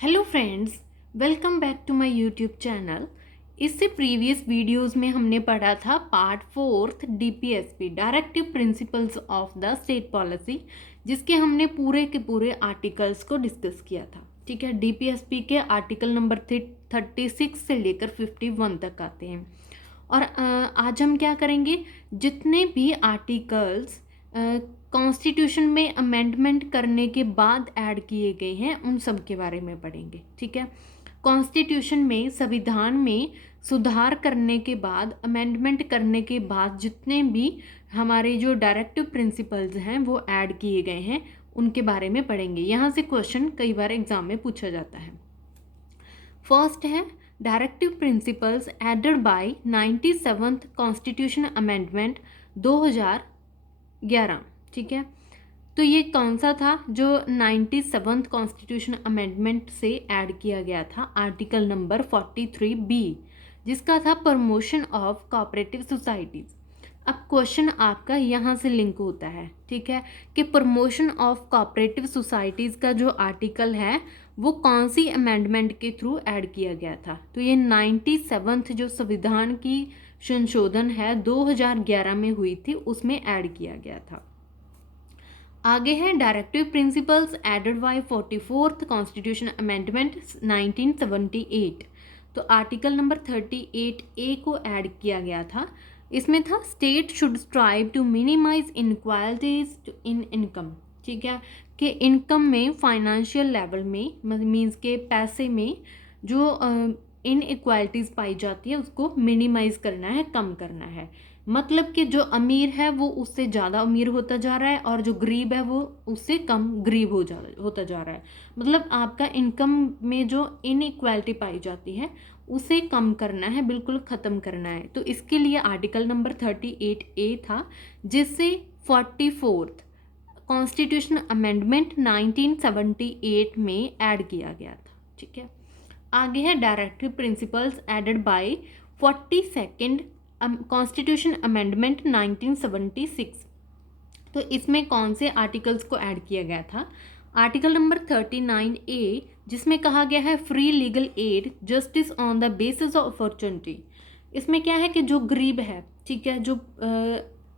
Hello friends, welcome back to my YouTube channel. इससे previous videos में हमने पढ़ा था part fourth DPSP directive principles of the state policy, जिसके हमने पूरे के पूरे आर्टिकल्स को डिस्कस किया था। ठीक है, डीपीएसपी के आर्टिकल नंबर 36 से लेकर 51 तक आते हैं। और आज हम क्या करेंगे, जितने भी आर्टिकल्स कॉन्स्टिट्यूशन में अमेंडमेंट करने के बाद ऐड किए गए हैं उन सब के बारे में पढ़ेंगे। ठीक है, कॉन्स्टिट्यूशन में संविधान में सुधार करने के बाद, अमेंडमेंट करने के बाद जितने भी हमारे जो डायरेक्टिव प्रिंसिपल्स हैं वो ऐड किए गए हैं उनके बारे में पढ़ेंगे। यहाँ से क्वेश्चन कई बार एग्जाम में पूछा जाता है। फर्स्ट है directive principles added by 97th constitution amendment 2011। ठीक है, तो ये कौन सा था जो 97th कॉन्स्टिट्यूशन अमेंडमेंट से ऐड किया गया था? आर्टिकल नंबर 43B, जिसका था प्रमोशन ऑफ कोऑपरेटिव सोसाइटीज़। अब क्वेश्चन आपका यहाँ से लिंक होता है, ठीक है, कि प्रमोशन ऑफ कोऑपरेटिव सोसाइटीज़ का जो आर्टिकल है वो कौन सी अमेंडमेंट के थ्रू ऐड किया गया था? तो ये 97th जो संविधान की संशोधन है 2011 में हुई थी, उसमें ऐड किया गया था। आगे है directive principles added by 44th constitution amendment 1978। तो आर्टिकल नंबर 38A को ऐड किया गया था। इसमें था state should strive to minimise inequalities in income. ठीक है, कि इनकम में, फाइनेंशियल लेवल में, मीन्स के पैसे में जो इनइक्वालिटीज़ पाई जाती है उसको मिनिमाइज करना है, कम करना है। मतलब कि जो अमीर है वो उससे ज़्यादा अमीर होता जा रहा है और जो गरीब है वो उससे कम गरीब होता जा रहा है। मतलब आपका इनकम में जो इनइक्वालिटी पाई जाती है उसे कम करना है, बिल्कुल ख़त्म करना है। तो इसके लिए आर्टिकल नंबर 38A था, जिससे 44th कॉन्स्टिट्यूशन अमेंडमेंट 1978 में ऐड किया गया था। ठीक है, आगे है directive principles added by 42nd constitution amendment 1976। तो इसमें कौन से आर्टिकल्स को ऐड किया गया था? आर्टिकल नंबर 39A, जिसमें कहा गया है free legal aid justice on the basis of opportunity. इसमें क्या है कि जो गरीब है, ठीक है, जो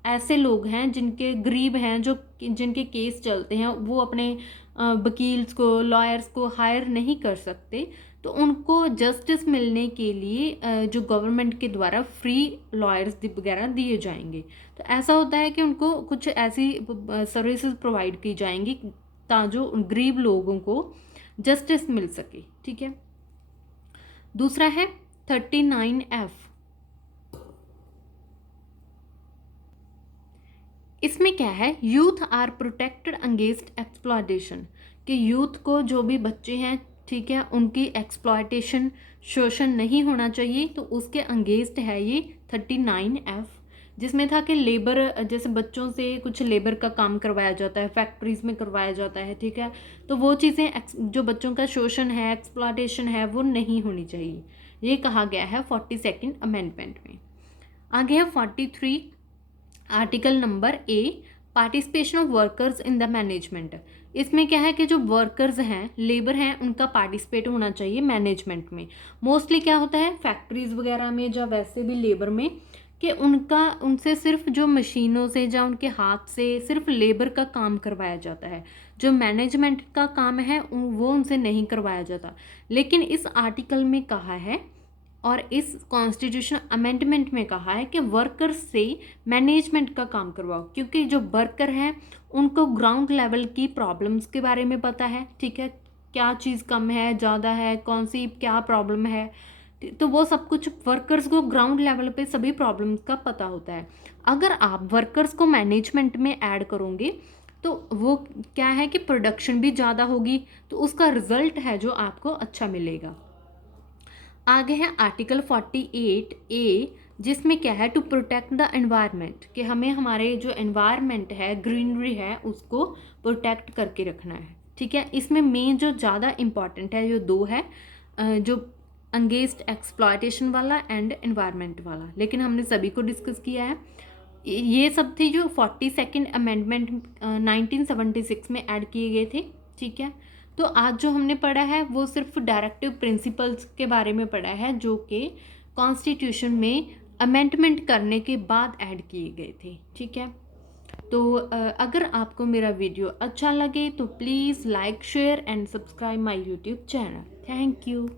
ऐसे लोग हैं जिनके गरीब हैं, जो जिनके केस चलते हैं, वो अपने वकील्स को, लॉयर्स को हायर नहीं कर सकते, तो उनको जस्टिस मिलने के लिए जो गवर्नमेंट के द्वारा फ्री लॉयर्स वगैरह दिए जाएंगे। तो ऐसा होता है कि उनको कुछ ऐसी सर्विसेज प्रोवाइड की जाएंगी ताकि गरीब लोगों को जस्टिस मिल सके। ठीक है, दूसरा है 39F। इसमें क्या है, youth are protected against exploitation, कि यूथ को, जो भी बच्चे हैं, ठीक है, उनकी एक्सप्लॉयटेशन, शोषण नहीं होना चाहिए। तो उसके अगेंस्ट है ये 39F, जिसमें था कि लेबर, जैसे बच्चों से कुछ लेबर का काम करवाया जाता है, फैक्ट्रीज में करवाया जाता है, ठीक है, तो वो चीज़ें जो बच्चों का शोषण है, एक्सप्लॉयटेशन है, वो नहीं होनी चाहिए। ये कहा गया है 42nd अमेंडमेंट में। आगे है 43 article number A, participation of workers in the management. इसमें क्या है कि जो वर्कर्स हैं, लेबर हैं, उनका पार्टिसिपेट होना चाहिए मैनेजमेंट में। मोस्टली क्या होता है फैक्ट्रीज वगैरह में या वैसे भी लेबर में, कि उनसे सिर्फ जो मशीनों से या उनके हाथ से सिर्फ लेबर का काम करवाया जाता है, जो मैनेजमेंट का काम है वो उनसे नहीं करवाया जाता। लेकिन इस आर्टिकल में कहा है और इस कॉन्स्टिट्यूशन अमेंडमेंट में कहा है कि वर्कर्स से मैनेजमेंट का काम करवाओ, क्योंकि जो वर्कर हैं उनको ग्राउंड लेवल की प्रॉब्लम्स के बारे में पता है। ठीक है, क्या चीज़ कम है, ज़्यादा है, कौन सी क्या प्रॉब्लम है, तो वो सब कुछ वर्कर्स को ग्राउंड लेवल पे सभी प्रॉब्लम्स का पता होता है। अगर आप वर्कर्स को मैनेजमेंट में ऐड करोगे तो वो क्या है कि प्रोडक्शन भी ज़्यादा होगी, तो उसका रिजल्ट है जो आपको अच्छा मिलेगा। आगे है आर्टिकल 48A, जिसमें क्या है, टू प्रोटेक्ट द एनवायरनमेंट, कि हमें हमारे जो एनवायरनमेंट है, ग्रीनरी है, उसको प्रोटेक्ट करके रखना है। ठीक है, इसमें मेन जो ज़्यादा इम्पॉर्टेंट है जो दो है, जो अगेंस्ट एक्सप्लॉयटेशन वाला एंड एनवायरनमेंट वाला, लेकिन हमने सभी को डिस्कस किया है। ये सब थी जो 42nd अमेंडमेंट 1976 में ऐड किए गए थे। ठीक है, तो आज जो हमने पढ़ा है वो सिर्फ डायरेक्टिव प्रिंसिपल्स के बारे में पढ़ा है, जो कि कॉन्स्टिट्यूशन में अमेंडमेंट करने के बाद ऐड किए गए थे। ठीक है, तो अगर आपको मेरा वीडियो अच्छा लगे तो please like, share and subscribe my YouTube channel. Thank you.